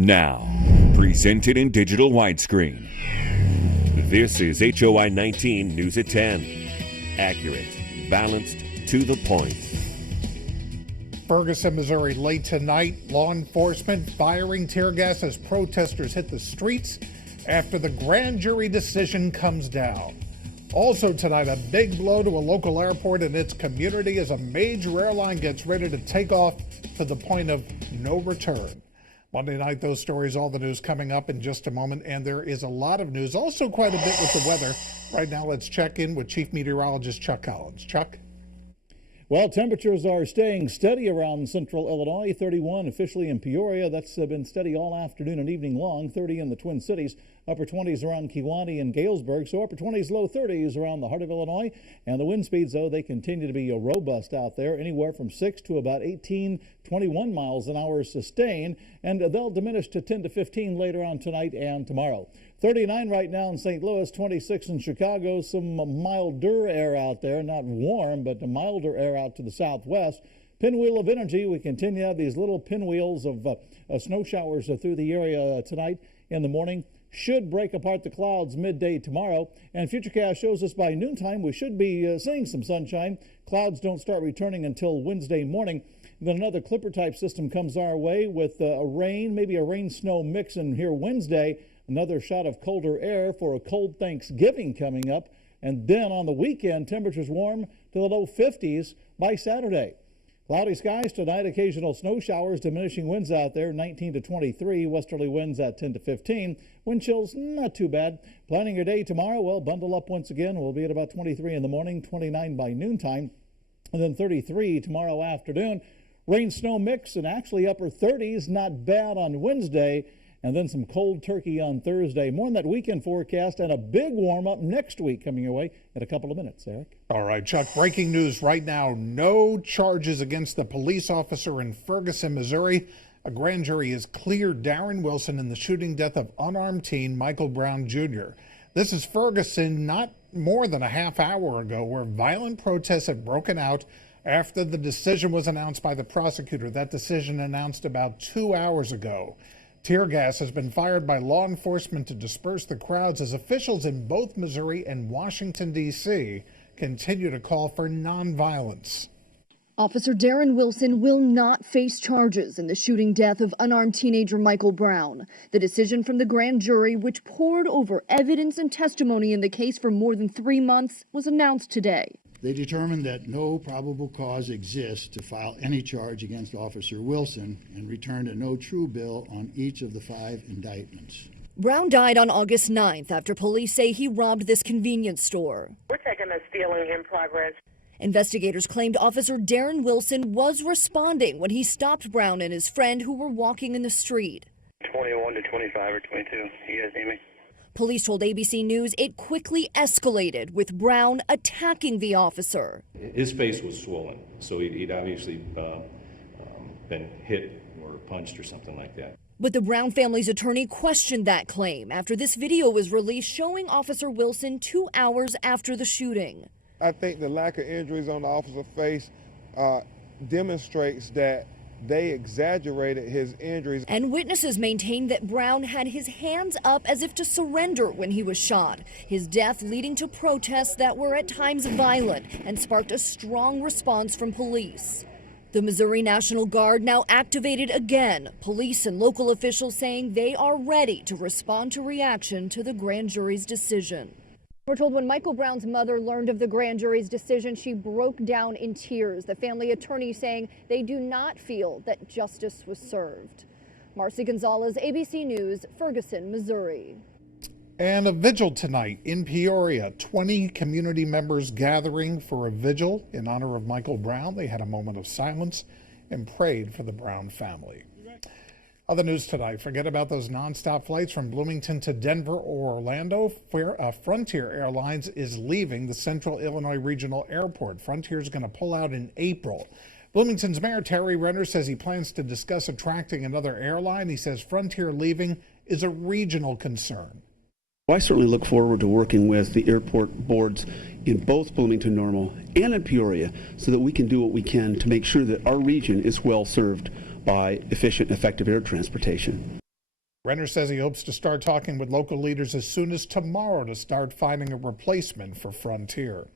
Now, presented in digital widescreen. This is HOI-19 News at 10. Accurate, balanced, to the point. Ferguson, Missouri, late tonight, law enforcement firing tear gas as protesters hit the streets after the grand jury decision comes down. Also tonight, a big blow to a local airport and its community as a major airline gets ready to take off to the point of no return. Monday night, those stories, all the news coming up in just a moment, and there is a lot of news, also quite a bit with the weather. Right now, let's check in with Chief Meteorologist Chuck Collins. Chuck? Well, temperatures are staying steady around central Illinois, 31 officially in Peoria. That's been steady all afternoon and evening long, 30 in the Twin Cities, upper 20s around Kewanee and Galesburg, so upper 20s, low 30s around the heart of Illinois. And the wind speeds, though, they continue to be robust out there, anywhere from 6 to about 18, 21 miles an hour sustained, and they'll diminish to 10 to 15 later on tonight and tomorrow. 39 right now in St. Louis, 26 in Chicago. Some milder air out there, not warm, but milder air out to the southwest. Pinwheel of energy, we continue to have these little pinwheels of snow showers through the area tonight in the morning. Should break apart the clouds midday tomorrow. And Futurecast shows us by noontime we should be seeing some sunshine. Clouds don't start returning until Wednesday morning. Then another Clipper-type system comes our way with a rain, maybe a rain-snow mix in here Wednesday. Another shot of colder air for a cold Thanksgiving coming up. And then on the weekend, temperatures warm to the low 50s by Saturday. Cloudy skies tonight, occasional snow showers, diminishing winds out there, 19 to 23, westerly winds at 10 to 15. Wind chills, not too bad. Planning your day tomorrow, well, bundle up once again. We'll be at about 23 in the morning, 29 by noontime, and then 33 tomorrow afternoon. Rain, snow mix, and actually upper 30s, not bad on Wednesday. And then some cold turkey on Thursday. More on that weekend forecast and a big warm-up next week coming your way in a couple of minutes, Eric. All right, Chuck, breaking news right now. No charges against the police officer in Ferguson, Missouri. A grand jury has cleared Darren Wilson in the shooting death of unarmed teen Michael Brown Jr. This is Ferguson not more than a half hour ago, where violent protests have broken out after the decision was announced by the prosecutor. That decision announced about 2 hours ago. Tear gas has been fired by law enforcement to disperse the crowds as officials in both Missouri and Washington, D.C. continue to call for nonviolence. Officer Darren Wilson will not face charges in the shooting death of unarmed teenager Michael Brown. The decision from the grand jury, which pored over evidence and testimony in the case for more than 3 months, was announced today. They determined that no probable cause exists to file any charge against Officer Wilson and returned a no true bill on each of the 5 indictments. Brown died on August 9th after police say he robbed this convenience store. We're taking a stealing in progress. Investigators claimed Officer Darren Wilson was responding when he stopped Brown and his friend who were walking in the street. 21 to 25 or 22. You guys need me? Police told ABC News it quickly escalated, with Brown attacking the officer. His face was swollen, so he'd obviously been hit or punched or something like that. But the Brown family's attorney questioned that claim after this video was released showing Officer Wilson 2 hours after the shooting. I think the lack of injuries on the officer's face demonstrates that they exaggerated his injuries. And witnesses maintained that Brown had his hands up as if to surrender when he was shot. His death leading to protests that were at times violent and sparked a strong response from police. The Missouri National Guard now activated again. Police and local officials saying they are ready to respond to reaction to the grand jury's decision. We're told when Michael Brown's mother learned of the grand jury's decision, she broke down in tears. The family attorney saying they do not feel that justice was served. Marcy Gonzalez, ABC News, Ferguson, Missouri. And a vigil tonight in Peoria. 20 community members gathering for a vigil in honor of Michael Brown. They had a moment of silence and prayed for the Brown family. Other news tonight, forget about those nonstop flights from Bloomington to Denver or Orlando. Frontier Airlines is leaving the Central Illinois Regional Airport. Frontier is going to pull out in April. Bloomington's Mayor Terry Renner says he plans to discuss attracting another airline. He says Frontier leaving is a regional concern. I certainly look forward to working with the airport boards in both Bloomington Normal and in Peoria so that we can do what we can to make sure that our region is well served by efficient and effective air transportation. Renner says he hopes to start talking with local leaders as soon as tomorrow to start finding a replacement for Frontier.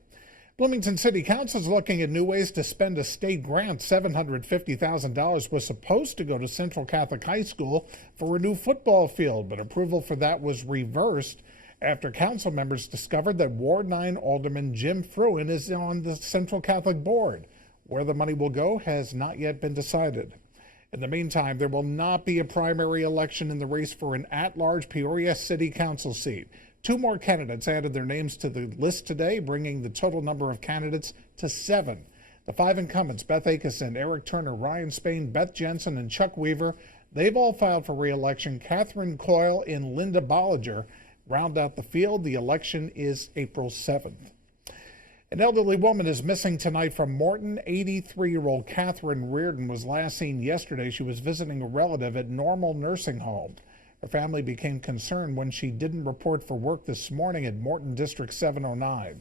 Bloomington City Council is looking at new ways to spend a state grant. $750,000 was supposed to go to Central Catholic High School for a new football field, but approval for that was reversed after council members discovered that Ward 9 Alderman Jim Fruin is on the Central Catholic Board. Where the money will go has not yet been decided. In the meantime, there will not be a primary election in the race for an at-large Peoria City Council seat. 2 more candidates added their names to the list today, bringing the total number of candidates to 7. The 5 incumbents, Beth Akeson, Eric Turner, Ryan Spain, Beth Jensen, and Chuck Weaver, they've all filed for re-election. Catherine Coyle and Linda Bolliger round out the field. The election is April 7th. An elderly woman is missing tonight from Morton. 83-year-old Catherine Reardon was last seen yesterday. She was visiting a relative at Normal Nursing Home. Her family became concerned when she didn't report for work this morning at Morton District 709.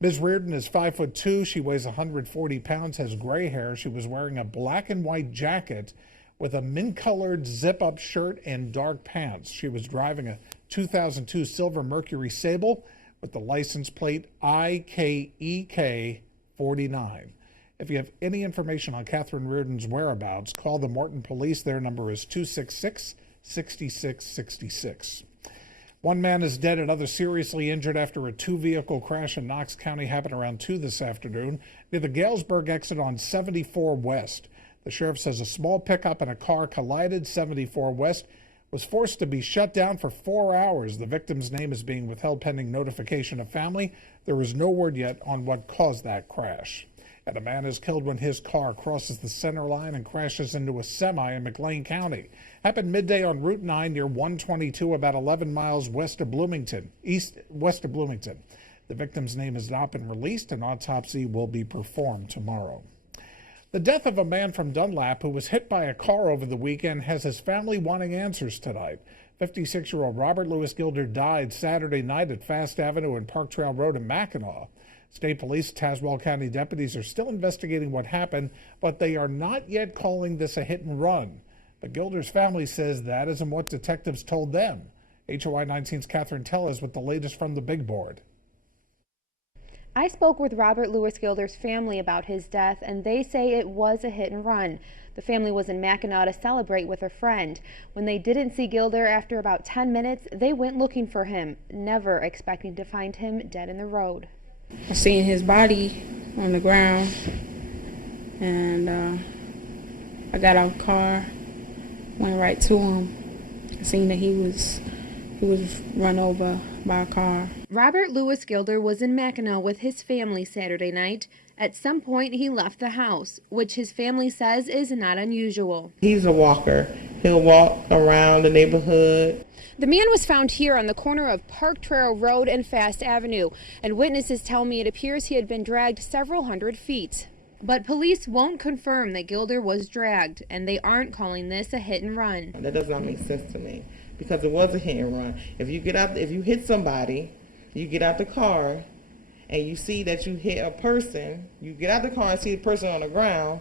Ms. Reardon is 5'2". She weighs 140 pounds, has gray hair. She was wearing a black and white jacket with a mint-colored zip-up shirt and dark pants. She was driving a 2002 silver Mercury Sable with the license plate IKEK 49. If you have any information on Catherine Reardon's whereabouts, call the Morton Police. Their number is 266-6666. One man is dead, another seriously injured after a 2-vehicle crash in Knox County happened around 2 this afternoon near the Galesburg exit on 74 West. The sheriff says a small pickup and a car collided. 74 West was forced to be shut down for 4 hours. The victim's name is being withheld pending notification of family. There is no word yet on what caused that crash. And a man is killed when his car crosses the center line and crashes into a semi in McLean County. Happened midday on Route 9 near 122, about 11 miles west of Bloomington. The victim's name has not been released. An autopsy will be performed tomorrow. The death of a man from Dunlap who was hit by a car over the weekend has his family wanting answers tonight. 56-year-old Robert Louis Gilder died Saturday night at Fast Avenue and Park Trail Road in Mackinac. State Police Tazewell County deputies are still investigating what happened, but they are not yet calling this a hit and run. But Gilder's family says that isn't what detectives told them. HOI-19's Catherine Tellez with the latest from the big board. I spoke with Robert Louis Gilder's family about his death, and they say it was a hit and run. The family was in Mackinac to celebrate with a friend. When they didn't see Gilder after about 10 minutes, they went looking for him, never expecting to find him dead in the road. I seen his body on the ground, and I got out of the car, went right to him. I seen that he was run over by a car. Robert Louis Gilder was in Mackinac with his family Saturday night. At some point, he left the house, which his family says is not unusual. He's a walker. He'll walk around the neighborhood. The man was found here on the corner of Park Trail Road and Fast Avenue, and witnesses tell me it appears he had been dragged several hundred feet. But police won't confirm that Gilder was dragged, and they aren't calling this a hit and run. That does not make sense to me, because it was a hit and run. If you hit somebody, you get out the car, and you see that you hit a person, you get out the car and see the person on the ground,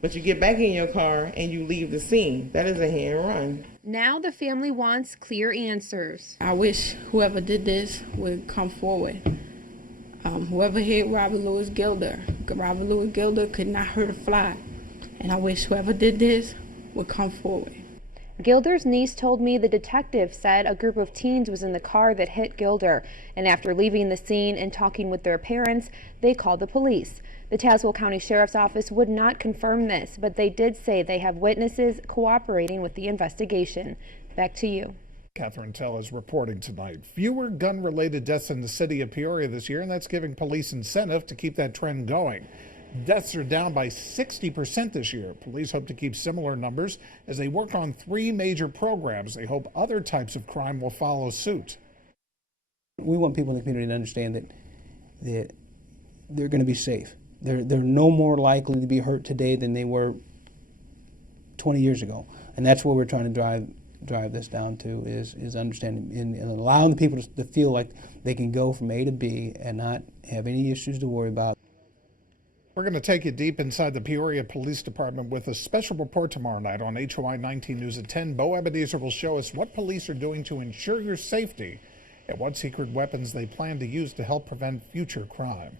but you get back in your car and you leave the scene. That is a hit and run. Now the family wants clear answers. I wish whoever did this would come forward. Whoever hit Robert Louis Gilder could not hurt a fly. And I wish whoever did this would come forward. Gilder's niece told me the detective said a group of teens was in the car that hit Gilder, and after leaving the scene and talking with their parents, they called the police. The Tazewell County Sheriff's Office would not confirm this, but they did say they have witnesses cooperating with the investigation. Back to you. Catherine Tellez reporting tonight. Fewer gun-related deaths in the city of Peoria this year, and that's giving police incentive to keep that trend going. Deaths are down by 60% this year. Police hope to keep similar numbers as they work on 3 major programs. They hope other types of crime will follow suit. We want people in the community to understand that they're going to be safe. They're no more likely to be hurt today than they were 20 years ago. And that's what we're trying to drive this down to is understanding and allowing the people to feel like they can go from A to B and not have any issues to worry about. We're going to take you deep inside the Peoria Police Department with a special report tomorrow night on HOI-19 News at 10. Bo Ebenezer will show us what police are doing to ensure your safety and what secret weapons they plan to use to help prevent future crime.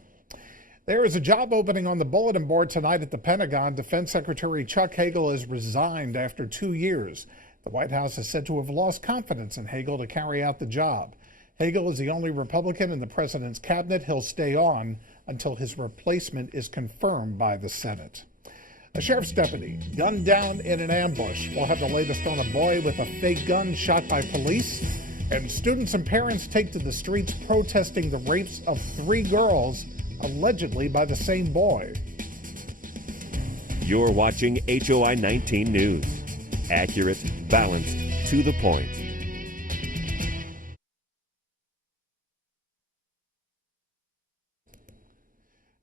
There is a job opening on the bulletin board tonight at the Pentagon. Defense Secretary Chuck Hagel has resigned after 2 years. The White House is said to have lost confidence in Hagel to carry out the job. Hagel is the only Republican in the president's cabinet. He'll stay on until his replacement is confirmed by the Senate. A sheriff's deputy gunned down in an ambush. We'll have the latest on a boy with a fake gun shot by police. And students and parents take to the streets protesting the rapes of 3 girls, allegedly by the same boy. You're watching HOI-19 News. Accurate, balanced, to the point.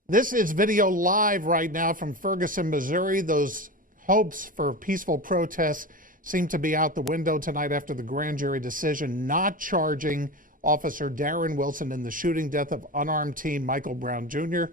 This is video live right now from Ferguson, Missouri. Those hopes for peaceful protests seem to be out the window tonight after the grand jury decision not charging Officer Darren Wilson in the shooting death of unarmed teen Michael Brown Jr.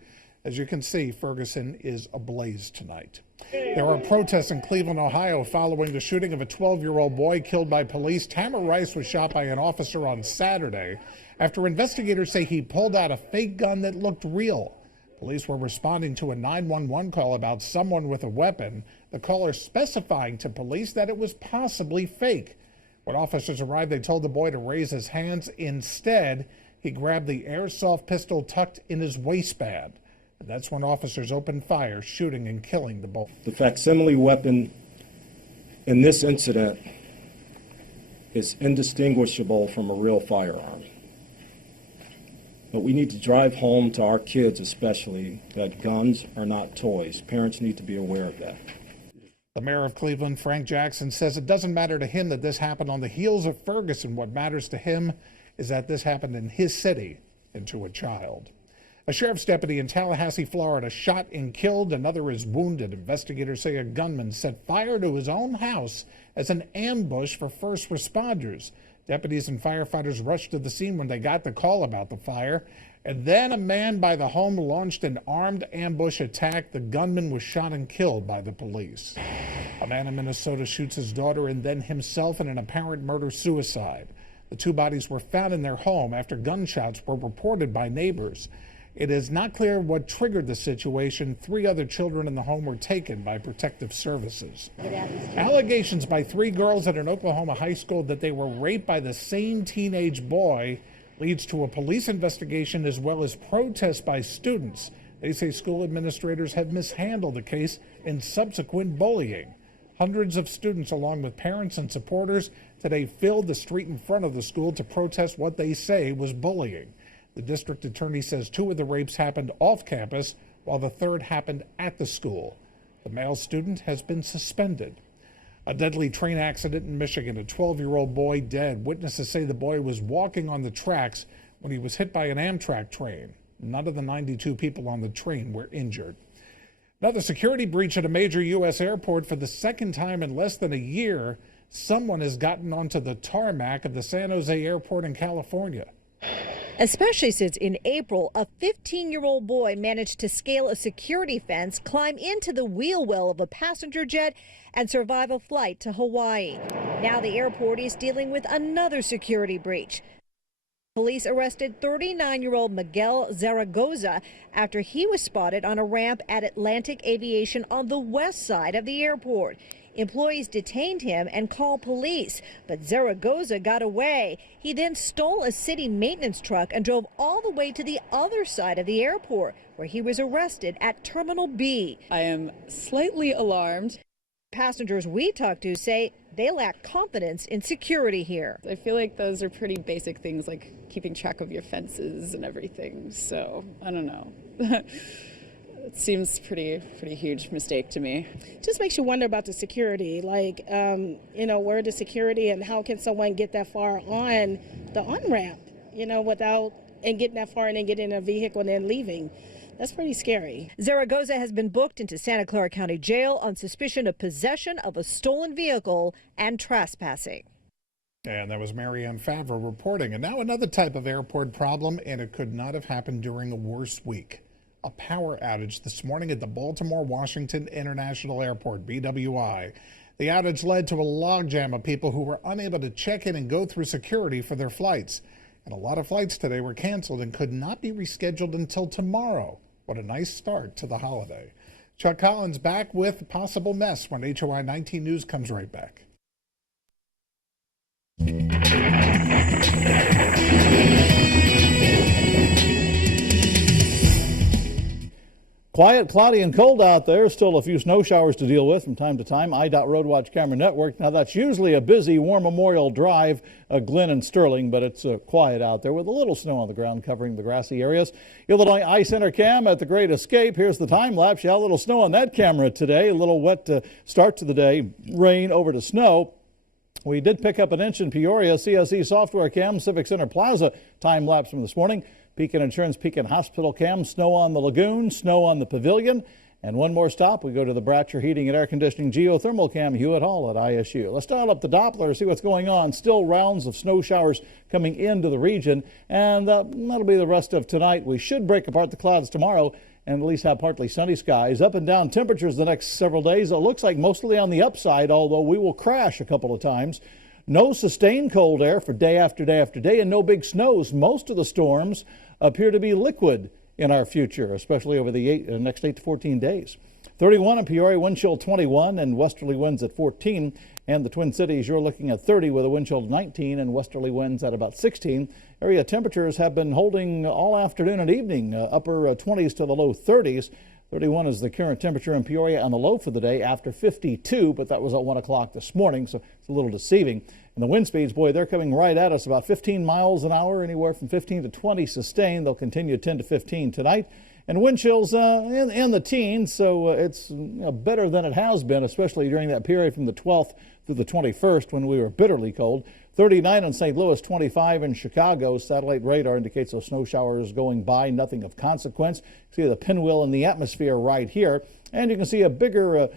As you can see, Ferguson is ablaze tonight. There are protests in Cleveland, Ohio following the shooting of a 12-year-old boy killed by police. Tamir Rice was shot by an officer on Saturday after investigators say he pulled out a fake gun that looked real. Police were responding to a 911 call about someone with a weapon, the caller specifying to police that it was possibly fake. When officers arrived, they told the boy to raise his hands. Instead, he grabbed the airsoft pistol tucked in his waistband. And that's when officers opened fire, shooting and killing the boy. The facsimile weapon in this incident is indistinguishable from a real firearm. But we need to drive home to our kids especially that guns are not toys. Parents need to be aware of that. The mayor of Cleveland, Frank Jackson, says it doesn't matter to him that this happened on the heels of Ferguson. What matters to him is that this happened in his city and to a child. A sheriff's deputy in Tallahassee, Florida, shot and killed. Another is wounded. Investigators say a gunman set fire to his own house as an ambush for first responders. Deputies and firefighters rushed to the scene when they got the call about the fire. And then a man by the home launched an armed ambush attack. The gunman was shot and killed by the police. A man in Minnesota shoots his daughter and then himself in an apparent murder-suicide. The 2 bodies were found in their home after gunshots were reported by neighbors. It is not clear what triggered the situation. 3 other children in the home were taken by protective services. Allegations by 3 girls at an Oklahoma high school that they were raped by the same teenage boy leads to a police investigation as well as protests by students. They say school administrators have mishandled the case and subsequent bullying. Hundreds of students, along with parents and supporters, today filled the street in front of the school to protest what they say was bullying. The district attorney says 2 of the rapes happened off campus, while the 3rd happened at the school. The male student has been suspended. A deadly train accident in Michigan, a 12-year-old boy dead. Witnesses say the boy was walking on the tracks when he was hit by an Amtrak train. None of the 92 people on the train were injured. Another security breach at a major U.S. airport. For the 2nd time in less than a year, someone has gotten onto the tarmac of the San Jose airport in California. Especially since in April, a 15-year-old boy managed to scale a security fence, climb into the wheel well of a passenger jet, and survive a flight to Hawaii. Now the airport is dealing with another security breach. Police arrested 39-year-old Miguel Zaragoza after he was spotted on a ramp at Atlantic Aviation on the west side of the airport. Employees detained him and called police, but Zaragoza got away. He then stole a city maintenance truck and drove all the way to the other side of the airport, where he was arrested at Terminal B. I am slightly alarmed. Passengers we talked to say they lack confidence in security here. I feel like those are pretty basic things like keeping track of your fences and everything, so I don't know. It seems pretty huge mistake to me. Just makes you wonder about the security, like, where the security and how can someone get that far on the on-ramp, without, and getting that far and then getting in a vehicle and then leaving. That's pretty scary. Zaragoza has been booked into Santa Clara County Jail on suspicion of possession of a stolen vehicle and trespassing. And that was Marianne Favre reporting. And now another type of airport problem, and it could not have happened during a worse week. a power outage this morning at the Baltimore-Washington International Airport, BWI. The outage led to a logjam of people who were unable to check in and go through security for their flights. And a lot of flights today were canceled and could not be rescheduled until tomorrow. What a nice start to the holiday. Chuck Collins back with possible mess when HOI-19 News comes right back. Quiet, cloudy, and cold out there. Still a few snow showers to deal with from time to time. IDOT Road Watch Camera Network. Now, that's usually a busy War Memorial Drive, Glenn and Sterling, but it's quiet out there with a little snow on the ground covering the grassy areas. Illinois Eye Center cam at the Great Escape. Here's the time lapse. Yeah, a little snow on that camera today. A little wet start to the day. Rain over to snow. We did pick up an inch in Peoria. CSE Software Cam, Civic Center Plaza time lapse from this morning. Pekin Insurance, Pekin Hospital Cam, snow on the lagoon, snow on the pavilion. And one more stop, we go to the Bratcher Heating and Air Conditioning Geothermal Cam, Hewitt Hall at ISU. Let's dial up the Doppler, see what's going on. Still rounds of snow showers coming into the region, and that'll be the rest of tonight. We should break apart the clouds tomorrow and at least have partly sunny skies. Up and down temperatures the next several days. It looks like mostly on the upside, although we will crash a couple of times. No sustained cold air for day after day after day, and no big snows. Most of the storms appear to be liquid in our future, especially over the next 8 to 14 days. 31 in Peoria, wind chill 21, and westerly winds at 14. And the Twin Cities, you're looking at 30 with a wind chill of 19 and westerly winds at about 16. Area temperatures have been holding all afternoon and evening, upper 20s to the low 30s. 31 is the current temperature in Peoria on the low for the day after 52, but that was at 1 o'clock this morning, so it's a little deceiving. And the wind speeds, boy, they're coming right at us, about 15 miles an hour, anywhere from 15 to 20 sustained. They'll continue 10 to 15 tonight. And wind chills in the teens, so it's better than it has been, especially during that period from the 12th through the 21st when we were bitterly cold. 39 in St. Louis, 25 in Chicago. Satellite radar indicates those snow showers going by, nothing of consequence. See the pinwheel in the atmosphere right here. And you can see a bigger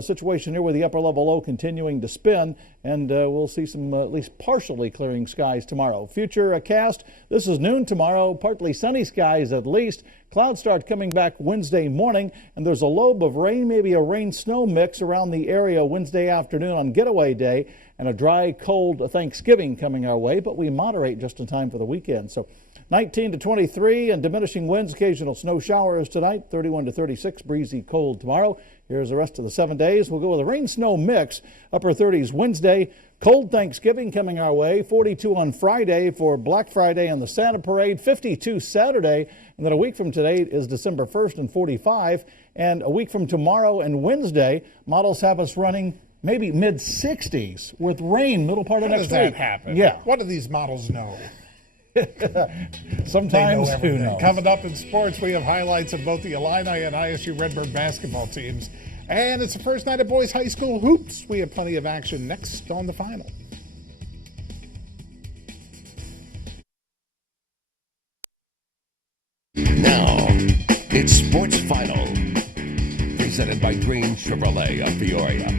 situation here with the upper level low continuing to spin, and we'll see some at least partially clearing skies tomorrow. Future cast, this is noon tomorrow, partly sunny skies at least. Clouds start coming back Wednesday morning, and there's a lobe of rain, maybe a rain-snow mix around the area Wednesday afternoon on getaway day, and a dry, cold Thanksgiving coming our way, but we moderate just in time for the weekend. So 19 to 23 and diminishing winds, occasional snow showers tonight, 31 to 36, breezy, cold tomorrow. Here's the rest of the 7 days. We'll go with a rain-snow mix, upper 30s Wednesday, cold Thanksgiving coming our way, 42 on Friday for Black Friday and the Santa Parade, 52 Saturday, and then a week from today is December 1st and 45, and a week from tomorrow and Wednesday, models have us running maybe mid-60s with rain middle part of next week. How does that happen? Yeah. What do these models know? Sometimes, who knows? Coming up in sports, we have highlights of both the Illini and ISU Redbird basketball teams. And it's the first night of boys high school hoops. We have plenty of action next on the final. Now, it's Sports Final, presented by Greene Chevrolet of Peoria.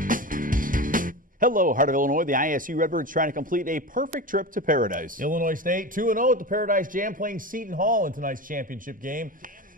Hello, Heart of Illinois. The ISU Redbirds trying to complete a perfect trip to paradise. Illinois State 2-0 at the Paradise Jam, playing Seton Hall in tonight's championship game.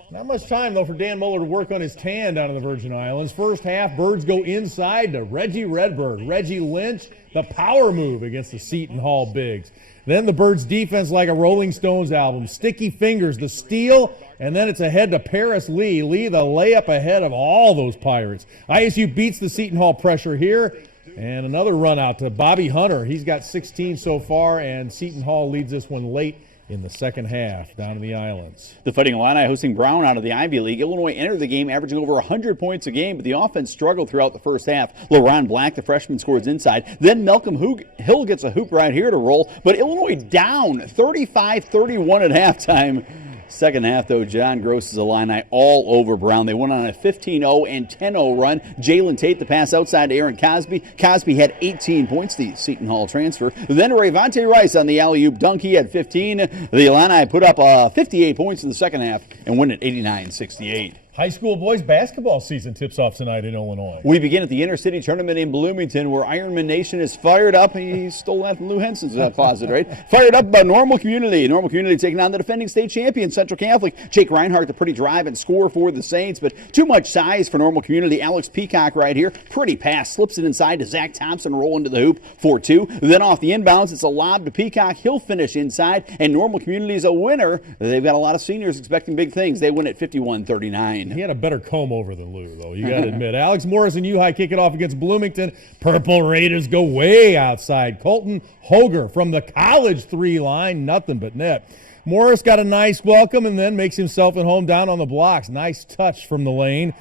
Not much time, though, for Dan Muller to work on his tan down in the Virgin Islands. First half, Birds go inside to Reggie Redbird. Reggie Lynch, the power move against the Seton Hall Bigs. Then the Birds defense like a Rolling Stones album. Sticky fingers, the steal, and then it's ahead to Paris Lee. Lee, the layup ahead of all those Pirates. ISU beats the Seton Hall pressure here. And another run out to Bobby Hunter. He's got 16 so far, and Seton Hall leads this one late in the second half down in the Islands. The Fighting Illini hosting Brown out of the Ivy League. Illinois entered the game averaging over 100 points a game, but the offense struggled throughout the first half. LaRon Black, the freshman, scores inside. Then Malcolm Hill gets a hoop right here to roll, but Illinois down 35-31 at halftime. Second half, though, John Gross's Illini all over Brown. They went on a 15-0 and 10-0 run. Jalen Tate, the pass outside to Aaron Cosby. Cosby had 18 points, the Seton Hall transfer. Then Rayvonte Rice on the alley-oop dunk. He had 15. The Illini put up 58 points in the second half and win at 89-68. High school boys basketball season tips off tonight in Illinois. We begin at the Intercity Tournament in Bloomington, where Ironman Nation is fired up. He stole that from Lou Henson's closet, right? Fired up by Normal Community. Normal Community taking on the defending state champion, Central Catholic. Jake Reinhardt, the pretty drive and score for the Saints, but too much size for Normal Community. Alex Peacock right here. Pretty pass. Slips it inside to Zach Thompson, rolling to the hoop for 2. Then off the inbounds, it's a lob to Peacock. He'll finish inside, and Normal Community is a winner. They've got a lot of seniors expecting big things. They win at 51-39. He had a better comb over than Lou, though. You got to admit. Alex Morris and U-High kick it off against Bloomington. Purple Raiders go way outside. Colton Hoger from the college 3 line. Nothing but net. Morris got a nice welcome and then makes himself at home down on the blocks. Nice touch from the lane.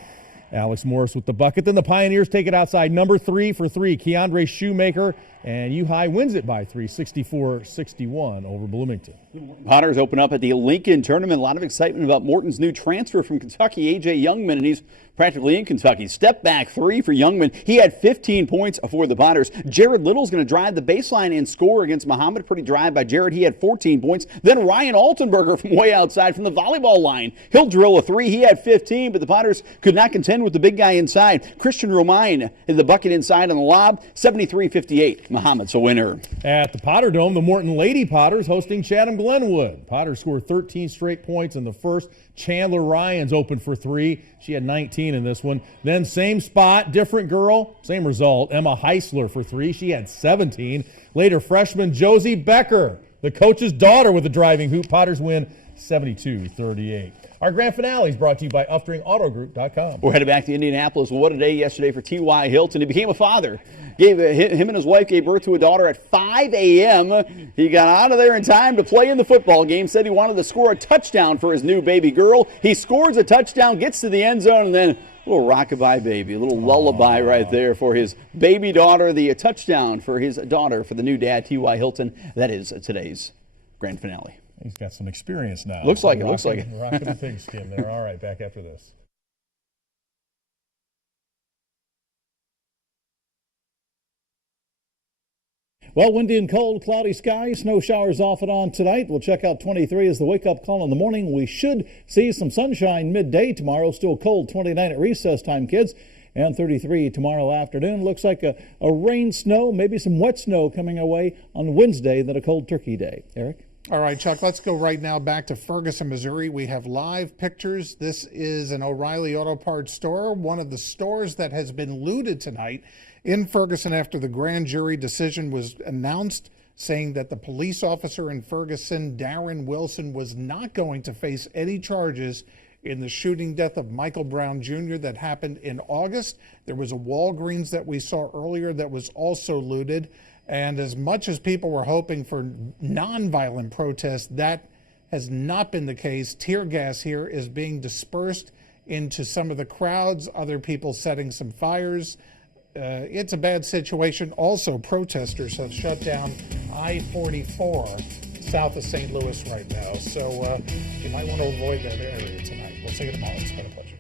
Alex Morris with the bucket. Then the Pioneers take it outside. Number 3 for 3. Keandre Shoemaker. And U-High wins it by 3, 64-61 over Bloomington. Potters open up at the Lincoln Tournament. A lot of excitement about Morton's new transfer from Kentucky, A.J. Youngman, and he's practically in Kentucky. Step back 3 for Youngman. He had 15 points for the Potters. Jared Little's going to drive the baseline and score against Muhammad. Pretty drive by Jared. He had 14 points. Then Ryan Altenberger from way outside from the volleyball line. He'll drill a 3. He had 15, but the Potters could not contend with the big guy inside. Christian Romine in the bucket inside on the lob. 73-58. Muhammad's a winner. At the Potter Dome, the Morton Lady Potters hosting Chatham Glenwood. Potters scored 13 straight points in the first. Chandler Ryans opened for 3. She had 19 in this one. Then same spot, different girl, same result. Emma Heisler for 3. She had 17. Later, freshman Josie Becker, the coach's daughter, with a driving hoop. Potters win 72-38. Our grand finale is brought to you by UffdringAutoGroup.com. We're headed back to Indianapolis. What a day yesterday for T.Y. Hilton. He became a father. Him and his wife gave birth to a daughter at 5 a.m. He got out of there in time to play in the football game. Said he wanted to score a touchdown for his new baby girl. He scores a touchdown, gets to the end zone, and then a little rockabye baby, a little lullaby right there for his baby daughter. The touchdown for his daughter, for the new dad, T.Y. Hilton. That is today's grand finale. He's got some experience now. Looks like it. Rocking the pigskin there. All right, back after this. Well, windy and cold, cloudy skies, snow showers off and on tonight. We'll check out 23 as the wake-up call in the morning. We should see some sunshine midday tomorrow. Still cold, 29 at recess time, kids. And 33 tomorrow afternoon. Looks like a rain, snow, maybe some wet snow coming our way on Wednesday, then a cold turkey day. Eric? All right, Chuck, let's go right now back to Ferguson, Missouri. We have live pictures. This is an O'Reilly Auto Parts store, one of the stores that has been looted tonight in Ferguson after the grand jury decision was announced, saying that the police officer in Ferguson, Darren Wilson, was not going to face any charges in the shooting death of Michael Brown Jr. that happened in August. There was a Walgreens that we saw earlier that was also looted. And as much as people were hoping for nonviolent protests, that has not been the case. Tear gas here is being dispersed into some of the crowds, other people setting some fires. It's a bad situation. Also, protesters have shut down I-44 south of St. Louis right now. So you might want to avoid that area tonight. We'll see you tomorrow. It's been a pleasure.